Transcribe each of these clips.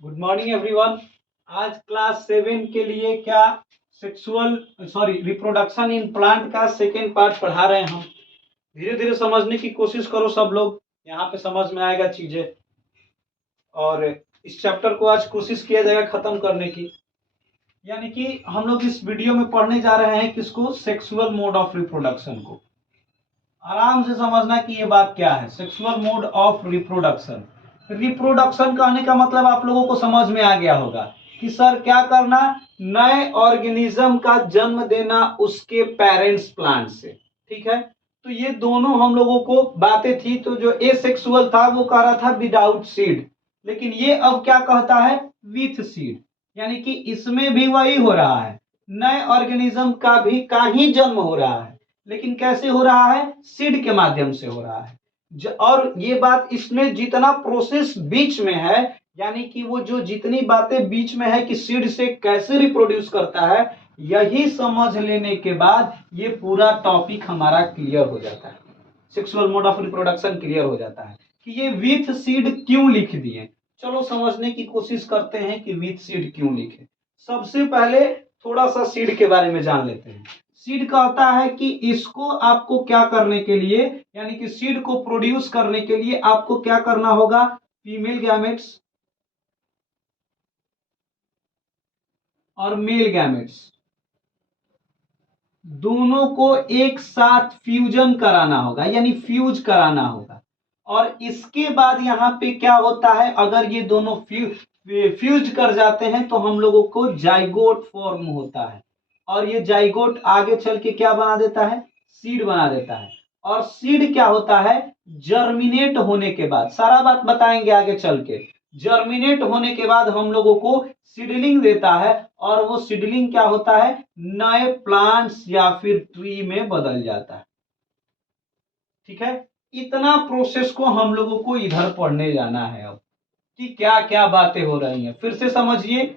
Good morning everyone. आज class 7 के लिए क्या रिप्रोडक्शन इन प्लांट का सेकेंड पार्ट पढ़ा रहे हैं हम। धीरे धीरे समझने की कोशिश करो सब लोग, यहाँ पे समझ में आएगा चीजें। और इस चैप्टर को आज कोशिश किया जाएगा खत्म करने की। यानी कि हम लोग इस वीडियो में पढ़ने जा रहे हैं किसको, सेक्सुअल मोड ऑफ रिप्रोडक्शन को। आराम से समझना कि ये बात क्या है, sexual mode of reproduction. Reproduction कहने का मतलब आप लोगों को समझ में आ गया होगा कि सर क्या करना, नए ऑर्गेनिज्म का जन्म देना उसके पेरेंट्स प्लांट से। ठीक है, तो ये दोनों हम लोगों को बातें थी। तो जो एसेक्सुअल था वो कह रहा था विदाउट सीड, लेकिन ये अब क्या कहता है, विथ सीड। यानी कि इसमें भी वही हो रहा है, नए ऑर्गेनिज्म का भी का ही जन्म हो रहा है, लेकिन कैसे हो रहा है, सीड के माध्यम से हो रहा है। और ये बात इसमें जितना प्रोसेस बीच में है, यानी कि वो जो जितनी बातें बीच में है कि सीड से कैसे रिप्रोड्यूस करता है, यही समझ लेने के बाद ये पूरा टॉपिक हमारा क्लियर हो जाता है। Sexual mode of reproduction clear हो जाता है कि ये विथ सीड क्यों लिख दिए। चलो समझने की कोशिश करते हैं कि विथ सीड क्यों लिखे। सबसे पहले थोड़ा सा सीड के बारे में जान लेते हैं। सीड कहता है कि इसको आपको क्या करने के लिए, यानी कि सीड को प्रोड्यूस करने के लिए आपको क्या करना होगा, फीमेल गैमेट्स और मेल गैमेट्स दोनों को एक साथ फ्यूजन कराना होगा, यानी फ्यूज कराना होगा। और इसके बाद यहां पे क्या होता है, अगर ये दोनों फ्यूज कर जाते हैं तो हम लोगों को जाइगोट फॉर्म होता है। और ये जाइगोट आगे चल के क्या बना देता है, सीड बना देता है। और सीड क्या होता है, जर्मिनेट होने के बाद, सारा बात बताएंगे आगे चल के, जर्मिनेट होने के बाद हम लोगों को सीडलिंग देता है। और वो सीडलिंग क्या होता है, नए प्लांट्स या फिर ट्री में बदल जाता है। ठीक है, इतना प्रोसेस को हम लोगों को इधर पढ़ने जाना है अब कि क्या क्या बातें हो रही हैं। फिर से समझिए,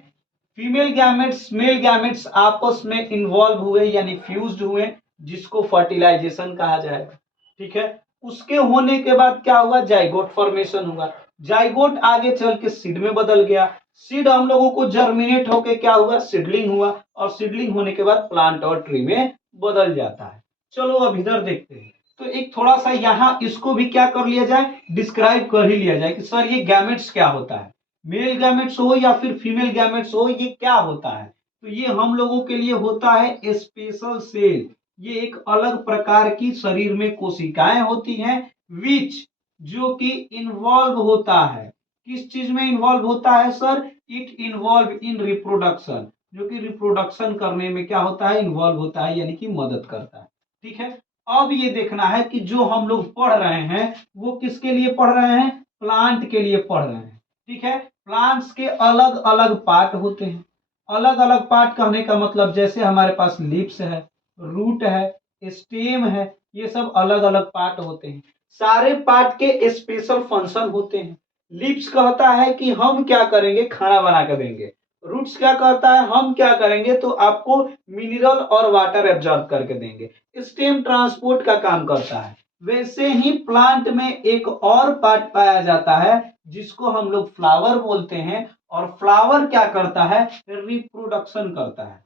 फीमेल गैमेट्स मेल गैमेट्स आपस में इन्वॉल्व हुए यानी फ्यूज्ड हुए, जिसको फर्टिलाइजेशन कहा जाएगा। ठीक है, उसके होने के बाद क्या हुआ, जाइगोट फॉर्मेशन हुआ। जाइगोट आगे चल के सीड में बदल गया। सीड हम लोगों को जर्मिनेट होके क्या हुआ, सीडलिंग हुआ। और सीडलिंग होने के बाद प्लांट और ट्री में बदल जाता है। चलो अब इधर देखते हैं। तो एक थोड़ा सा यहाँ इसको भी क्या कर लिया जाए, डिस्क्राइब कर ही लिया जाए कि सर ये गैमेट्स क्या होता है, मेल गैमेट्स हो या फिर फीमेल गैमेट्स हो, ये क्या होता है। तो ये हम लोगों के लिए होता है स्पेशल सेल। ये एक अलग प्रकार की शरीर में कोशिकाएं होती हैं, विच जो कि इन्वॉल्व होता है, किस चीज में इन्वॉल्व होता है sir, it involve in reproduction, जो कि रिप्रोडक्शन करने में क्या होता है, इन्वॉल्व होता है, यानी कि मदद करता है। ठीक है, अब ये देखना है कि जो हम लोग पढ़ रहे हैं वो किसके लिए पढ़ रहे हैं, प्लांट के लिए पढ़ रहे हैं। ठीक है, प्लांट्स के अलग अलग पार्ट होते हैं। अलग अलग पार्ट कहने का मतलब जैसे हमारे पास लीव्स है, रूट है, स्टेम है, ये सब अलग अलग पार्ट होते हैं। सारे पार्ट के स्पेशल फंक्शन होते हैं। लीव्स कहता है कि हम क्या करेंगे, खाना बना कर देंगे। रूट्स क्या कहता है, हम क्या करेंगे तो आपको मिनरल और वाटर एब्जॉर्ब करके देंगे। स्टेम ट्रांसपोर्ट का काम करता है। वैसे ही प्लांट में एक और पार्ट पाया जाता है जिसको हम लोग फ्लावर बोलते हैं। और फ्लावर क्या करता है, रिप्रोडक्शन करता है।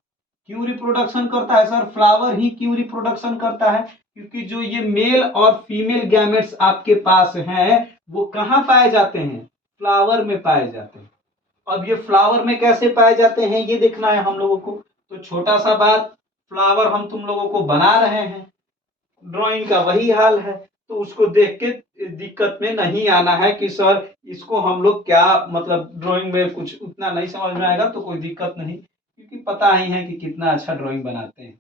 क्यों रिप्रोडक्शन करता है सर, फ्लावर ही क्यों रिप्रोडक्शन करता है, क्योंकि जो ये मेल और फीमेल गैमेट्स आपके पास हैं वो कहाँ पाए जाते हैं, फ्लावर में पाए जाते हैं। अब ये फ्लावर में कैसे पाए जाते हैं ये देखना है हम लोगों को। तो छोटा सा बात, फ्लावर हम तुम लोगों को बना रहे हैं, ड्राइंग का वही हाल है। तो उसको देख के दिक्कत में नहीं आना है कि सर इसको हम लोग क्या, मतलब ड्राइंग में कुछ उतना नहीं समझ में आएगा तो कोई दिक्कत नहीं, क्योंकि पता ही है कि कितना अच्छा ड्राइंग बनाते हैं।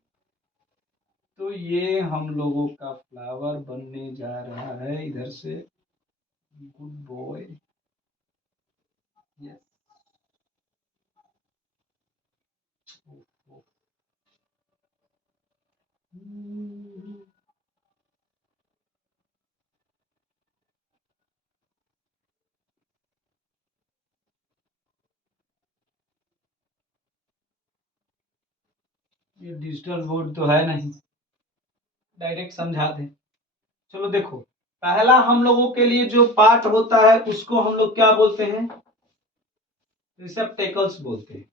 तो ये हम लोगों का फ्लावर बनने जा रहा है इधर से। Good boy, yes. ये डिजिटल बोर्ड तो है नहीं, डायरेक्ट समझा दे। चलो देखो, पहला हम लोगों के लिए जो पार्ट होता है उसको हम लोग क्या बोलते हैं, रिसेप्टेकल्स बोलते हैं।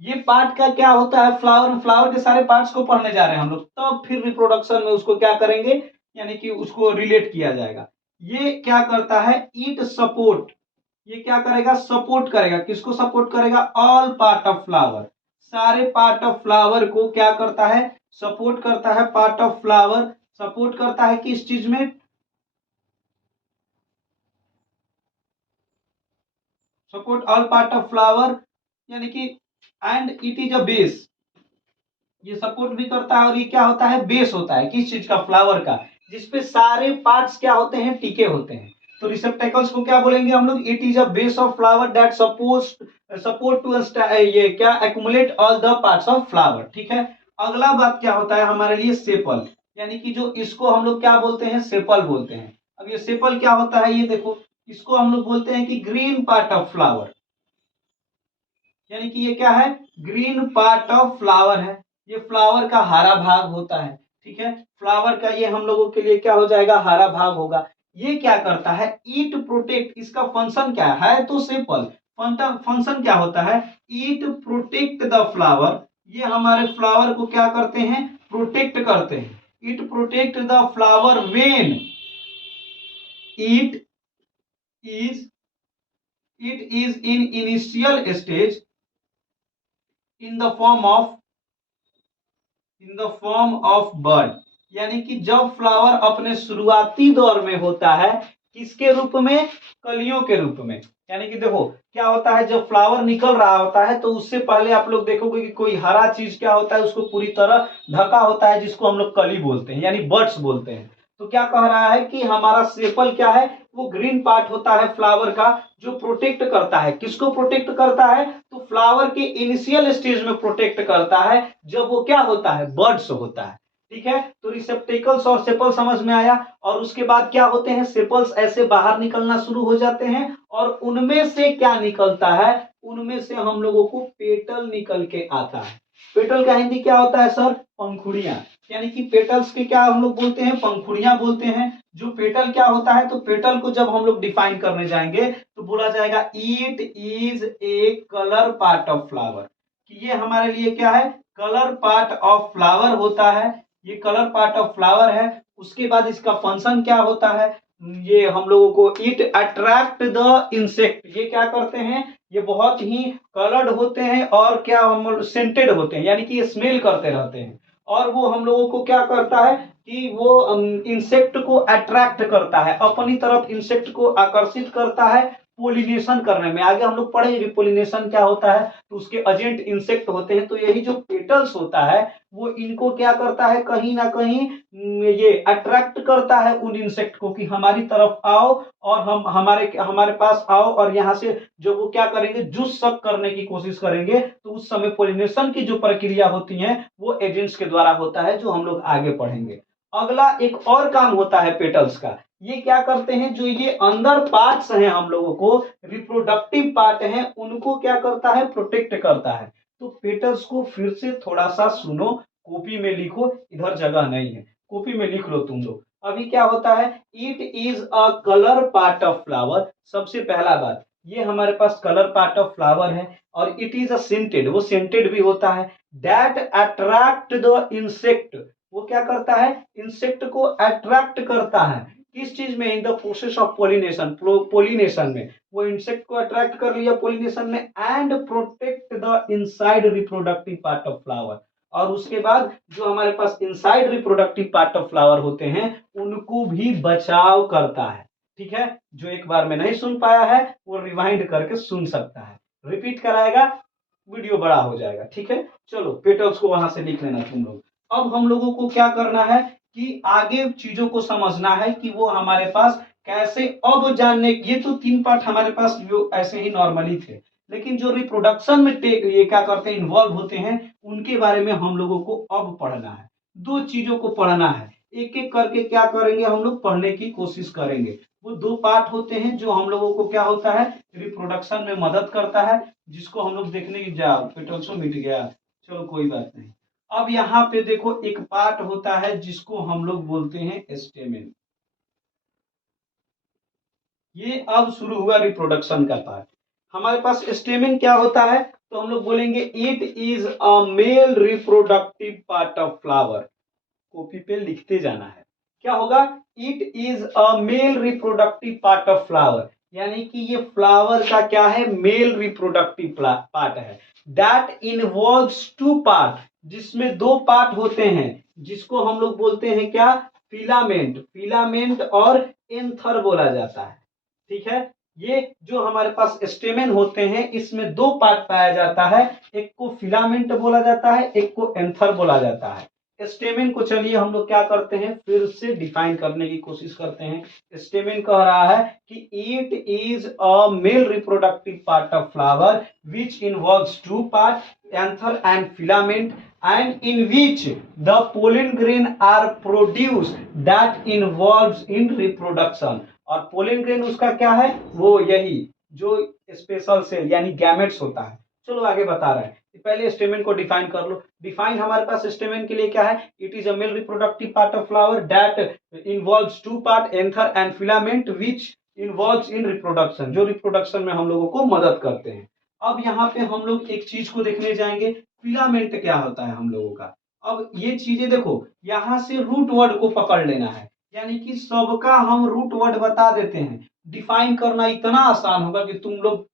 ये पार्ट का क्या होता है, फ्लावर के सारे पार्ट्स को पढ़ने जा रहे हैं हम लोग, तब फिर रिप्रोडक्शन में उसको क्या करेंगे, यानी कि उसको रिलेट किया जाएगा। ये क्या करता है, ईट सपोर्ट, ये क्या करेगा, सपोर्ट करेगा, किसको सपोर्ट करेगा, ऑल पार्ट ऑफ फ्लावर, सारे पार्ट ऑफ फ्लावर को क्या करता है, सपोर्ट करता है। पार्ट ऑफ फ्लावर सपोर्ट करता है किस चीज में, support all part of flower, यानी कि and it is a base, ये सपोर्ट भी करता है और ये क्या होता है, बेस होता है किस चीज का, फ्लावर का, जिसपे सारे पार्ट्स क्या होते हैं, टिके होते हैं। तो रिसेप्टेकल्स को क्या बोलेंगे हम लोग, it is a base of flower that support to ये क्या accumulate all the parts of flower. ठीक है, अगला बात क्या होता है हमारे लिए, सेपल, यानी कि जो इसको हम लोग क्या बोलते हैं, सेपल बोलते हैं। अब ये सेपल क्या होता है, ये देखो, इसको हम लोग बोलते हैं कि ग्रीन पार्ट ऑफ फ्लावर, यानी कि ये क्या है, ग्रीन पार्ट ऑफ फ्लावर है, ये फ्लावर का हरा भाग होता है। ठीक है, फ्लावर का ये हम लोगों के लिए क्या हो जाएगा, हरा भाग होगा। ये क्या करता है, ईट प्रोटेक्ट, इसका फंक्शन क्या है तो सिंपल, फंक्शन क्या होता है, ईट प्रोटेक्ट द फ्लावर, ये हमारे फ्लावर को क्या करते हैं, प्रोटेक्ट करते हैं। It protect the flower when it is it is in initial stage in the form of bird, यानी कि जब फ्लावर अपने शुरुआती दौर में होता है, किसके रूप में, कलियों के रूप में। यानी कि देखो क्या होता है, जब फ्लावर निकल रहा होता है तो उससे पहले आप लोग देखोगे कि कोई हरा चीज क्या होता है, उसको पूरी तरह ढका होता है, जिसको हम लोग कली बोलते हैं, यानी बर्ड्स बोलते हैं। तो क्या कह रहा है कि हमारा सेपल क्या है, वो ग्रीन पार्ट होता है फ्लावर का, जो प्रोटेक्ट करता है, किसको प्रोटेक्ट करता है, तो फ्लावर के इनिशियल स्टेज में प्रोटेक्ट करता है, जब वो क्या होता है, बर्ड्स होता है। ठीक है, तो रिसेप्टेकल्स और सेपल समझ में आया। और उसके बाद क्या होते हैं, सेपल्स ऐसे बाहर निकलना शुरू हो जाते हैं, और उनमें से क्या निकलता है, उनमें से हम लोगों को पेटल निकल के आता है। पेटल का हिंदी क्या होता है सर, पंखुड़ियां, यानी कि पेटल्स के क्या हम लोग बोलते हैं, पंखुड़ियां बोलते हैं। जो पेटल क्या होता है, तो पेटल को जब हम लोग डिफाइन करने जाएंगे तो बोला जाएगा it is a colour part of flower, कि ये हमारे लिए क्या है, कलर पार्ट ऑफ फ्लावर होता है, ये कलर पार्ट ऑफ फ्लावर है। उसके बाद इसका फंक्शन क्या होता है, ये हम लोगों को इट अट्रैक्ट द इंसेक्ट, ये क्या करते हैं, ये बहुत ही कलर्ड होते हैं और क्या हम सेंटेड होते हैं, यानी कि ये स्मेल करते रहते हैं। और वो हम लोगों को क्या करता है कि वो इंसेक्ट को अट्रैक्ट करता है, अपनी तरफ इंसेक्ट को आकर्षित करता है, पोलिनेशन करने में। आगे हम लोग पढ़ेंगे पोलिनेशन क्या होता है, तो उसके एजेंट इंसेक्ट होते हैं। तो यही जो पेटल्स होता है वो इनको क्या करता है, कहीं ना कहीं ये अट्रैक्ट करता है उन इंसेक्ट को, कि हमारी तरफ आओ और हम हमारे हमारे पास आओ, और यहाँ से जो वो क्या करेंगे, जूस सक करने की कोशिश करेंगे। तो उस समय पोलिनेशन की जो प्रक्रिया होती है वो एजेंट्स के द्वारा होता है, जो हम लोग आगे पढ़ेंगे। अगला एक और काम होता है पेटल्स का, ये क्या करते हैं, जो ये अंदर पार्ट्स हैं हम लोगों को, रिप्रोडक्टिव पार्ट हैं, उनको क्या करता है, प्रोटेक्ट करता है। तो पेटल्स को फिर से थोड़ा सा सुनो, कॉपी में लिखो, इधर जगह नहीं है, कॉपी में लिख लो तुम लोग। अभी क्या होता है, it is a colour part of flower, सबसे पहला बात, ये हमारे पास कलर पार्ट ऑफ फ्लावर है, और इट इज अ सेंटेड, वो सेंटेड भी होता है, दैट अट्रैक्ट द इंसेक्ट, वो क्या करता है, इंसेक्ट को अट्रैक्ट करता है, किस चीज में, in the process of pollination, pollination में वो इंसेक्ट को अट्रैक्ट कर लिया पोलिनेशन में, and protect the inside reproductive part of flower, और उसके बाद जो हमारे पास inside reproductive part of flower होते हैं उनको भी बचाव करता है। ठीक है, जो एक बार में नहीं सुन पाया है वो रिवाइंड करके सुन सकता है, रिपीट कराएगा, वीडियो बड़ा हो जाएगा। ठीक है, चलो पेटल्स को वहां से लिख लेना तुम लोग। अब हम लोगों को क्या करना है कि आगे चीजों को समझना है कि वो हमारे पास कैसे, अब जानने, ये तो 3 पार्ट हमारे पास ऐसे ही नॉर्मली थे, लेकिन जो रिप्रोडक्शन में टेक ये क्या करते हैं, इन्वॉल्व होते हैं, उनके बारे में हम लोगों को अब पढ़ना है। 2 चीजों को पढ़ना है, एक एक करके क्या करेंगे, हम लोग पढ़ने की कोशिश करेंगे। वो 2 पार्ट होते हैं जो हम लोगों को क्या होता है, रिप्रोडक्शन में मदद करता है, जिसको हम लोग देखने की, जाओ पेटल्सो मिट गया, चलो कोई बात नहीं। अब यहाँ पे देखो एक पार्ट होता है जिसको हम लोग बोलते हैं स्टेमेन, ये अब शुरू हुआ रिप्रोडक्शन का पार्ट। हमारे पास स्टेमेन क्या होता है, तो हम लोग बोलेंगे it is a male reproductive part of flower. Copy पे लिखते जाना है, क्या होगा, it is a male reproductive part of flower, यानी कि ये फ्लावर का क्या है, मेल रिप्रोडक्टिव पार्ट है। दैट इन्वॉल्व्स टू पार्ट, जिसमें दो पार्ट होते हैं, जिसको हम लोग बोलते हैं क्या, फिलामेंट, फिलामेंट और एंथर बोला जाता है। ठीक है, ये जो हमारे पास स्टेमेन होते हैं इसमें दो पार्ट पाया जाता है, एक को फिलामेंट बोला जाता है, एक को एंथर बोला जाता है। स्टेमेन को चलिए हम लोग क्या करते हैं, फिर से डिफाइन करने की कोशिश करते हैं। स्टेमेन कह रहा है कि it is a male reproductive part of flower which involves two part, anther and filament, and in which the pollen grain are produced that involves in reproduction। और पोलिन ग्रेन उसका क्या है, वो यही जो स्पेशल सेल यानी gametes होता है। चलो आगे बता रहे हैं, पहले स्टेमेन को डिफाइन कर लो। डिफाइन हमारे पास स्टेमेन के लिए क्या है, it is a male reproductive part of flower that involves two part, anther and filament which involves in reproduction, जो रिप्रोडक्शन में हम लोगों को मदद करते हैं। अब यहाँ पे हम लोग एक चीज को देखने जाएंगे, फिलामेंट क्या होता है हम लोगों का। अब ये चीजें देखो, यहां से रूट वर्ड को पकड़ लेना है, यानी कि सबका हम रूट वर्ड बता देते हैं। डिफाइन करना इतना आसान होगा कि तुम लोग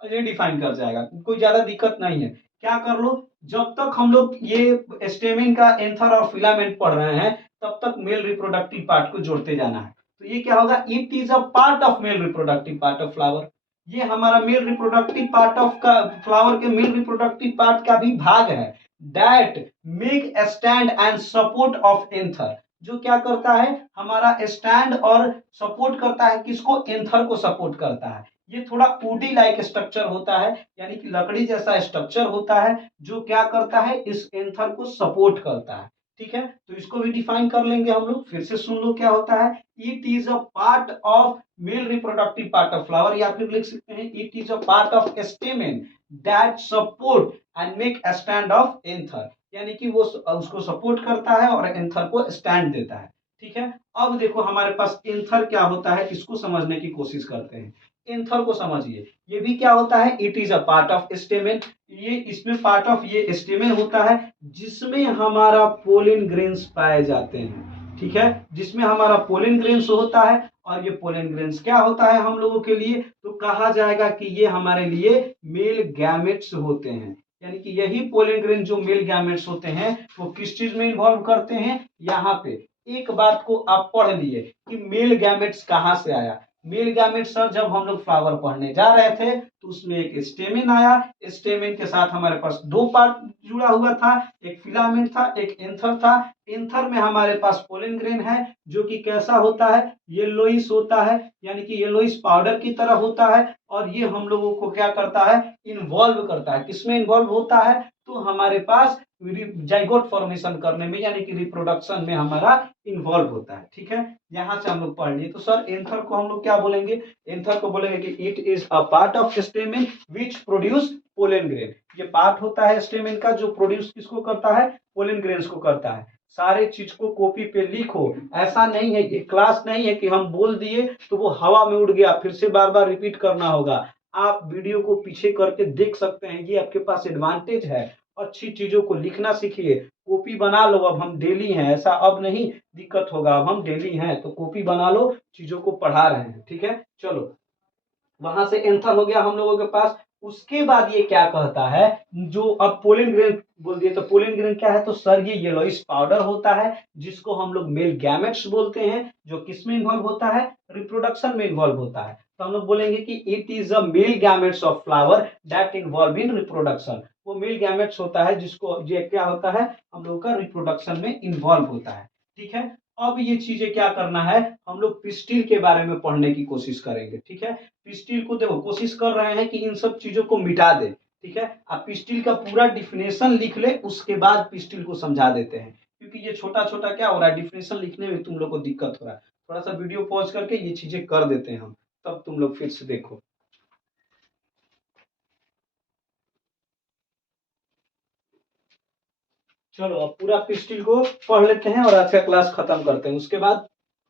ये डिफाइन कर जाएगा, कोई ज्यादा दिक्कत नहीं है। क्या कर लो, जब तक हम लोग ये स्टेमिन का एंथर और फिलामेंट पढ़ रहे हैं तब तक मेल रिप्रोडक्टिव पार्ट को जोड़ते जाना है। तो ये क्या होगा, it is a part of male reproductive part of flower. ये हमारा मेल रिप्रोडक्टिव पार्ट ऑफ का फ्लावर के मेल रिप्रोडक्टिव पार्ट का भी भाग है। That make stand and support of anther, जो क्या करता है, हमारा स्टैंड और सपोर्ट करता है, किसको, एंथर को सपोर्ट करता है। ये थोड़ा वुडी लाइक स्ट्रक्चर होता है, यानी कि लकड़ी जैसा स्ट्रक्चर होता है, जो क्या करता है, इस एंथर को सपोर्ट करता है। ठीक है, तो इसको भी डिफाइन कर लेंगे हम लोग, फिर से सुन लो क्या होता है, it is a part of male reproductive part of flower, या फिर लिख सकते हैं it is a part of stamen that support and make stand of anther, यानी कि वो उसको सपोर्ट करता है और एंथर को स्टैंड देता है। ठीक है, अब देखो हमारे पास एंथर क्या होता है, इसको समझने की कोशिश करते हैं। एंथर को समझिए, ये भी क्या होता है, it is a part of stamen, ये इसमें पार्ट ऑफ ये स्टेमेन होता है जिसमें हमारा पोलिन ग्रेन्स पाए जाते हैं। ठीक है, जिसमें हमारा पोलिन ग्रेन्स होता है, और ये पोलिन ग्रेन्स क्या होता है हम लोगों के लिए, तो कहा जाएगा कि ये हमारे लिए मेल गैमेट्स होते हैं। यानी कि यही पोलिन ग्रेन जो मेल गैमेट्स होते हैं वो किस चीज में इन्वॉल्व करते हैं, यहाँ पे एक बात को आप पढ़ लिए कि मेल गैमेट्स कहां से आया। मेल गैमेट सर जब हम लोग फ्लावर पढ़ने जा रहे थे तो उसमें एक स्टेमिन आया, स्टेमिन के साथ हमारे पास दो पार्ट जुड़ा हुआ था, एक फिलामेंट था, एक एंथर था। एंथर में हमारे पास पोलन ग्रेन है जो कि कैसा होता है, येलोइश होता है, यानी कि येलोइश पाउडर की तरह होता है, और ये हम लोगों को क्या करता है, इन्वॉल्व करता है। किसमें इन्वॉल्व होता है, तो हमारे पास जाइगोट फॉर्मेशन करने में, यानी कि रिप्रोडक्शन में हमारा इन्वॉल्व होता है। ठीक है, यहां से हम लोग पढ़ लिए। तो सर एंथर को हम लोग क्या बोलेंगे, एंथर को बोलेंगे कि it is a part of stamen which produce pollen grain. ये पार्ट होता है स्टेमिन का जो प्रोड्यूस किसको करता है, पोलन ग्रेन्स को करता है। सारे चीज को कॉपी पे लिखो, ऐसा नहीं है, ये क्लास नहीं है कि हम बोल दिए तो वो हवा में उड़ गया, फिर से बार बार रिपीट करना होगा। आप वीडियो को पीछे करके देख सकते हैं, ये आपके पास एडवांटेज है। अच्छी चीजों को लिखना सीखिए, कॉपी बना लो। अब हम डेली हैं, ऐसा अब नहीं दिक्कत होगा, अब हम डेली हैं तो कॉपी बना लो, चीजों को पढ़ा रहे हैं। ठीक है, चलो वहां से एंथर हो गया हम लोगों के पास। उसके बाद ये क्या कहता है, जो अब पोलिन ग्रेन बोल दिए, तो पोलिन ग्रेन क्या है, तो सर ये येलोइश पाउडर होता है जिसको हम लोग मेल गैमेट्स बोलते हैं, जो किस में इन्वॉल्व होता है, रिप्रोडक्शन में इन्वॉल्व होता है। तो हम लोग बोलेंगे कि it is a male gametes of flower that involve in reproduction. वो मेल गैमेट्स होता है जिसको ये क्या होता है, हम लोग का रिप्रोडक्शन में इन्वॉल्व होता है। ठीक है, अब ये चीजें क्या करना है, हम लोग पिस्टिल के बारे में पढ़ने की कोशिश करेंगे। ठीक है, पिस्टिल को देखो कोशिश कर रहे हैं कि इन सब चीजों को मिटा दे। ठीक है, आप पिस्टिल का पूरा डिफिनेशन लिख ले, उसके बाद पिस्टिल को समझा देते हैं, क्योंकि ये छोटा छोटा क्या हो रहा है, डिफिनेशन लिखने में तुम लोग को दिक्कत हो रहा है। थोड़ा सा वीडियो पॉज करके ये चीजें कर देते हैं हम, तब तुम लोग फिर से देखो। चलो अब पूरा पिस्टिल को पढ़ लेते हैं और आज का क्लास खत्म करते हैं, उसके बाद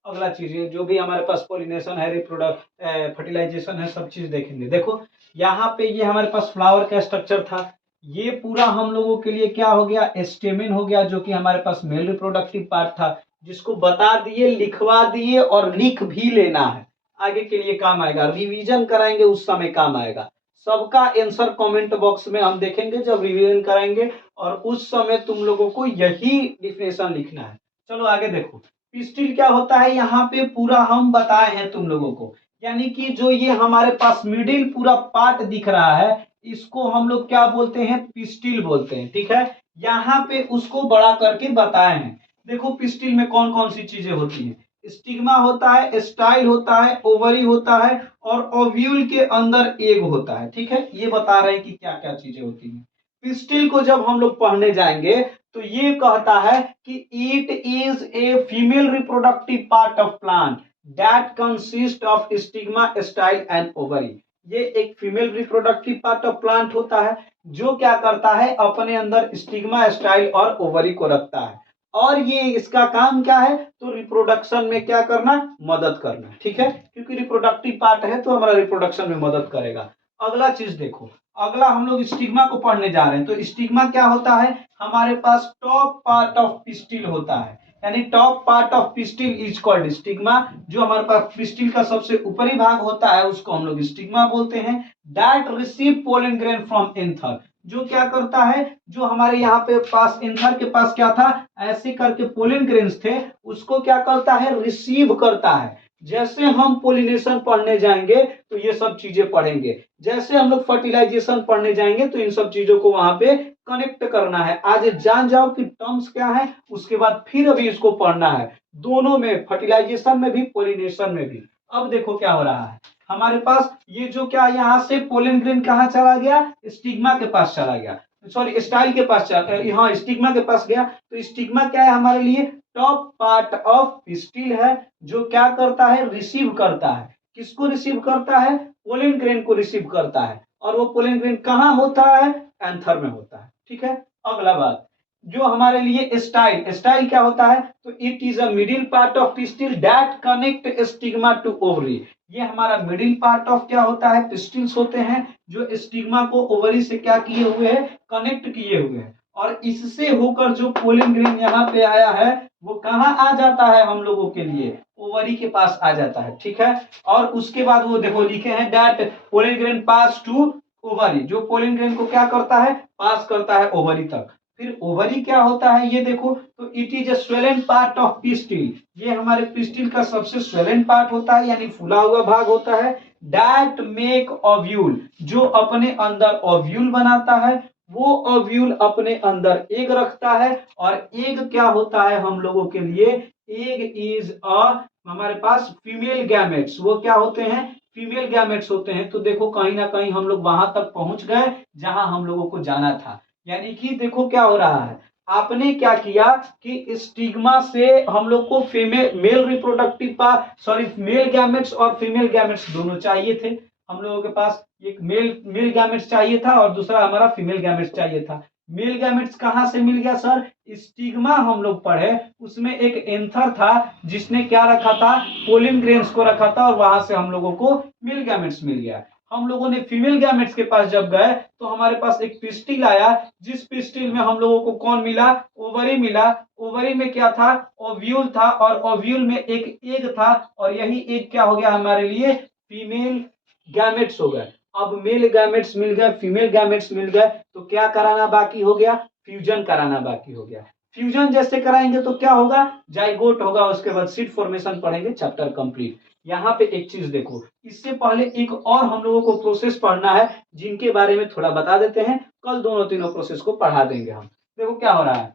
अगला चीज ये जो भी हमारे पास पोलिनेशन है, रिप्रोडक्ट फर्टिलाइजेशन है, सब चीज देखेंगे। देखो यहाँ पे ये हमारे पास फ्लावर का स्ट्रक्चर था, ये पूरा हम लोगों के लिए क्या हो गया, स्टेमिन हो गया, जो कि हमारे पास मेल रिप्रोडक्टिव पार्ट था, जिसको बता दिए, लिखवा दिए और लिख भी लेना है, आगे के लिए काम आएगा, रिवीजन कराएंगे उस समय काम आएगा। सबका आंसर कमेंट बॉक्स में हम देखेंगे जब रिवीजन कराएंगे, और उस समय तुम लोगों को यही डिफिनेशन लिखना है। चलो आगे देखो, पिस्टिल क्या होता है, यहाँ पे पूरा हम बताए हैं तुम लोगों को, यानी कि जो ये हमारे पास मिडिल पूरा पार्ट दिख रहा है, इसको हम लोग क्या बोलते हैं, पिस्टिल बोलते हैं। ठीक है, यहाँ पे उसको बड़ा करके बताए हैं। देखो पिस्टिल में कौन कौन सी चीजें होती हैं, स्टिग्मा होता है, स्टाइल होता है, ओवरी होता है, और ओव्यूल के अंदर एग होता है। ठीक है, ये बता रहे हैं कि क्या क्या चीजें होती हैं। पिस्टिल को जब हम लोग पढ़ने जाएंगे तो ये कहता है कि it is a female reproductive part of plant that consist of stigma, style and ovary. ये एक female reproductive part of plant होता है जो क्या करता है, अपने अंदर स्टिग्मा, स्टाइल और ओवरी को रखता है, और ये इसका काम क्या है, तो रिप्रोडक्शन में क्या करना, मदद करना। ठीक है, क्योंकि रिप्रोडक्टिव पार्ट है तो हमारा रिप्रोडक्शन में मदद करेगा। अगला चीज देखो, अगला हम लोग स्टिग्मा को पढ़ने जा रहे हैं। तो स्टिग्मा क्या होता है, हमारे पास टॉप पार्ट ऑफ पिस्टिल होता है, यानी top part of pistil is called stigma. जो हमारे पास पिस्टिल का सबसे ऊपरी भाग होता है उसको हम लोग स्टिग्मा बोलते हैं। That receive pollen grain from anther, जो क्या करता है, जो हमारे यहाँ पे पास एंथर के पास क्या था, ऐसे करके पोलन ग्रेन्स थे, उसको क्या करता है, रिसीव करता है। जैसे हम पोलिनेशन पढ़ने जाएंगे तो ये सब चीजें पढ़ेंगे, जैसे हम लोग फर्टिलाइजेशन पढ़ने जाएंगे तो इन सब चीजों को वहां पे कनेक्ट करना है। आज जान जाओ कि टर्म्स क्या है, उसके बाद फिर अभी इसको पढ़ना है, दोनों में, फर्टिलाइजेशन में भी, पोलिनेशन में भी। अब देखो क्या हो रहा है, हमारे पास ये जो क्या, यहाँ से पोलन ग्रेन कहाँ चला गया, स्टिग्मा के पास चला गया, सॉरी स्टाइल के पास चला, हाँ स्टिग्मा के पास गया। तो स्टिग्मा क्या है हमारे लिए, टॉप पार्ट ऑफ पिस्टिल है, जो क्या करता है, रिसीव करता है। किसको रिसीव करता है, पोलन ग्रेन को रिसीव करता है, और वो पोलन ग्रेन कहाँ होता है, एंथर में होता है। ठीक है, अगला बात, जो हमारे लिए स्टाइल, स्टाइल क्या होता है, तो it is a middle part of pistil that connect stigma to ovary. ये हमारा मिडिल पार्ट ऑफ क्या होता है, पिस्टिल्स होते हैं, जो स्टिग्मा को ओवरी से क्या किए हुए हैं, कनेक्ट किए हुए हैं, और इससे होकर जो पोलन ग्रेन यहाँ पे आया है वो कहाँ आ जाता है, हम लोगों के लिए ओवरी के पास आ जाता है। ठीक है, और उसके बाद वो देखो लिखे हैं that pollen grain pass to ovary, जो पोलन ग्रेन को क्या करता है, पास करता है ओवरी तक। फिर ओवरी क्या होता है, ये देखो, तो it is a swollen part of pistil, ये हमारे पिस्टिल का सबसे स्वेलन पार्ट होता है, यानी फूला हुआ भाग होता है। दैट मेक ओव्यूल, जो अपने अंदर ओव्यूल बनाता है, वो ओव्यूल अपने अंदर एग रखता है, और एग क्या होता है हम लोगों के लिए, एग इज अ, हमारे पास फीमेल गैमेट्स, वो क्या होते हैं, फीमेल गैमेट्स होते हैं। तो देखो कहीं ना कहीं हम लोग वहां तक पहुंच गए जहां हम लोगों को जाना था। यानी कि देखो क्या हो रहा है, आपने क्या किया कि स्टिग्मा से हम लोग को female, mail reproductive part, sorry male gametes और फीमेल गैमेट्स दोनों चाहिए थे हम लोगों के पास। एक मेल गैमेट्स चाहिए था और दूसरा हमारा फीमेल गैमेट्स चाहिए था। मेल गैमेट्स कहां से मिल गया सर, स्टिग्मा हम लोग पढ़े, उसमें एक एंथर था जिसने क्या रखा था, पोलन ग्रेन्स को रखा था, और वहां से हम लोगों को मेल गैमेट्स मिल गया। हम लोगों ने फीमेल गैमेट्स के पास जब गए तो हमारे पास एक पिस्टिल आया, जिस पिस्टिल में हम लोगों को कौन मिला, ओवरी मिला। ओवरी में क्या था, ओव्यूल था, और ओव्यूल में एक एग था, और यही एग क्या हो गया हमारे लिए, फीमेल गैमेट्स हो गए। अब मेल गैमेट्स मिल गए, फीमेल गैमेट्स मिल गए, तो क्या कराना बाकी हो गया, फ्यूजन कराना बाकी हो गया। फ्यूजन जैसे कराएंगे तो क्या होगा, जाइगोट होगा, उसके बाद सीड फॉर्मेशन पढ़ेंगे, चैप्टर कंप्लीट। यहाँ पे एक चीज देखो, इससे पहले एक और हम लोगों को प्रोसेस पढ़ना है, जिनके बारे में थोड़ा बता देते हैं, कल दोनों तीनों प्रोसेस को पढ़ा देंगे हम। देखो क्या हो रहा है,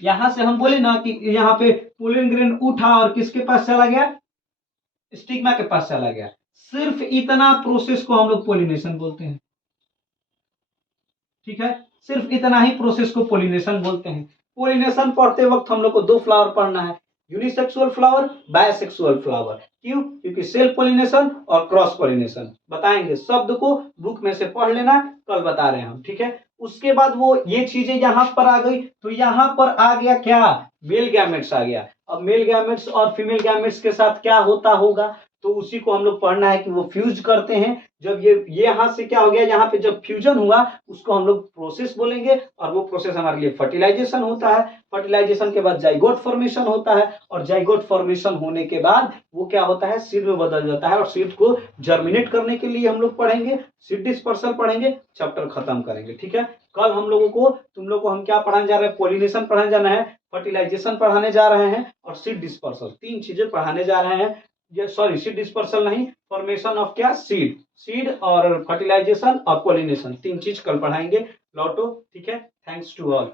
यहां से हम बोले ना कि यहाँ पे पोलन ग्रेन उठा और किसके पास चला गया, स्टिग्मा के पास चला गया। सिर्फ इतना प्रोसेस को हम लोग पोलिनेशन बोलते हैं। ठीक है, सिर्फ इतना ही प्रोसेस को पोलिनेशन बोलते हैं। पोलिनेशन पढ़ते वक्त हम लोग को दो फ्लावर पढ़ना है, यूनिसेक्सुअल फ्लावर, बायसेक्सुअल फ्लावर। क्यों, क्योंकि सेल्फ पोलिनेशन और क्रॉस पोलिनेशन बताएंगे। शब्द को बुक में से पढ़ लेना, कल बता रहे हैं हम। ठीक है, उसके बाद वो ये चीजें यहाँ पर आ गई, तो यहाँ पर आ गया क्या, मेल गैमेट्स आ गया। अब मेल गैमेट्स और फीमेल गैमेट्स के साथ क्या होता होगा, तो उसी को हम लोग पढ़ना है कि वो फ्यूज करते हैं। जब ये यहाँ से क्या हो गया, यहाँ पे जब फ्यूजन हुआ उसको हम लोग प्रोसेस बोलेंगे, और वो प्रोसेस हमारे लिए फर्टिलाइजेशन होता है। फर्टिलाइजेशन के बाद जाइगोट फॉर्मेशन होता है, और जाइगोट फॉर्मेशन होने के बाद वो क्या होता है, सीड में बदल जाता है, और सीड को जर्मिनेट करने के लिए हम लोग पढ़ेंगे, सीड डिस्पर्सल पढ़ेंगे, चैप्टर खत्म करेंगे। ठीक है, कल हम लोगों को तुम लोग को हम क्या पढ़ाने जा रहे हैं, पॉलिनेशन पढ़ाने जाना है, फर्टिलाइजेशन पढ़ाने जा रहे हैं, और सीड डिस्पर्सल, तीन चीजें पढ़ाने जा रहे हैं। ये सॉरी, सीड डिस्पर्सल नहीं, फॉर्मेशन ऑफ क्या, सीड, सीड और फर्टिलाइजेशन और पॉलिनेशन, तीन चीज कल पढ़ाएंगे। लौटो, ठीक है, थैंक्स टू ऑल।